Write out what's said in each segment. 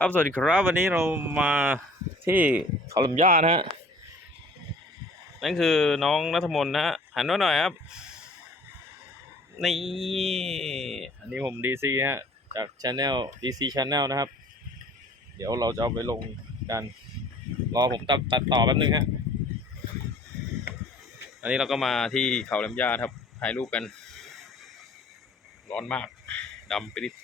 ครับสวัสดีครับวันนี้เรามาที่เขาลำย่านะฮะนั่นคือน้องนัทมน์นะฮะหันมาหน่อยครับนี่อันนี้ผมดีซีฮะจากช anel DC Channel นะครับ เดี๋ยวเราจะเอาไปลงกัน รอผมตัดตัดต่อแป๊บนึงฮะอันนี้เราก็มาที่เขาลำย่าครับถ่ายรูปกัน ร้อนมากดำไปนิด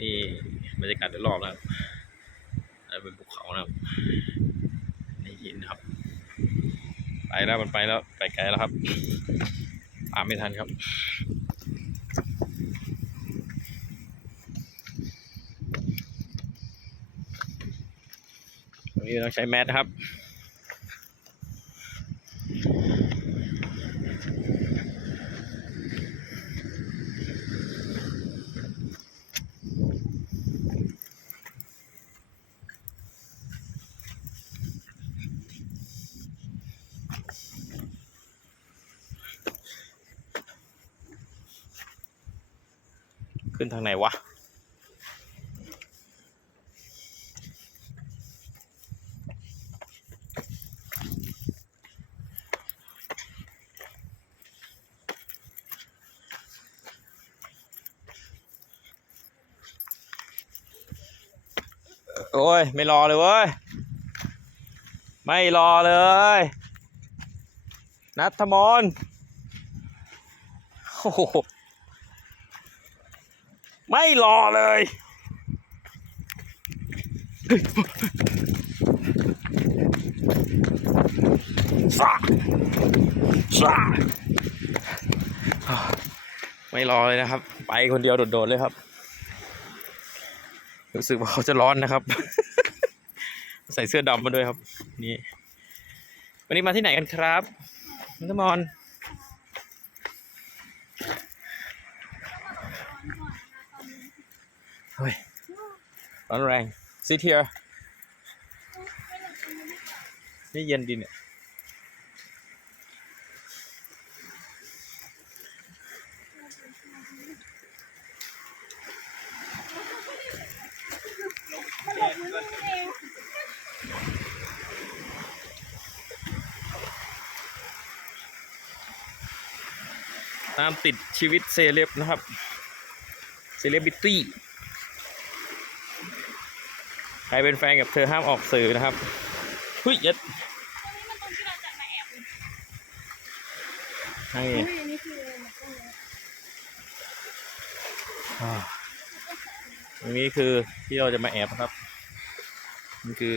นี่บรรยากาศโดยรอบนะครับอันเป็นภูเขานะครับนี่หินครับ ไปแล้วมันไปแล้วไปไกลแล้วครับตามไม่ทันครับวันนี้ต้องใช้แมสครับ ขึ้นทางไหนวะ โอ้ย ไม่รอเลยเว้ย ไม่รอเลย นัทมนโอ้ ไม่รอเลยซาซาไม่รอเลยนะครับ ไปคนเดียวโดดๆเลยครับ รู้สึกว่าเขาจะร้อนนะครับ ใส่เสื้อดำมาด้วยครับ นี่ วันนี้มาที่ไหนกันครับนัทมน ต์เฮ้ยร้อนแรง sit here นี่เย็นดีเนี่ย ตามติดชีวิตเซเลบนะครับ เซเลบิตี้ ใครเป็นแฟนกับเธอห้ามออกสื่อนะครับหุ้ยเย็ดตรงนี้มันตรงที่เราจะมาแอบให้อุ้ยนี่คือมันก็เลยอ่าตรงนี้คือที่เราจะมาแอบนะครับนี่คือ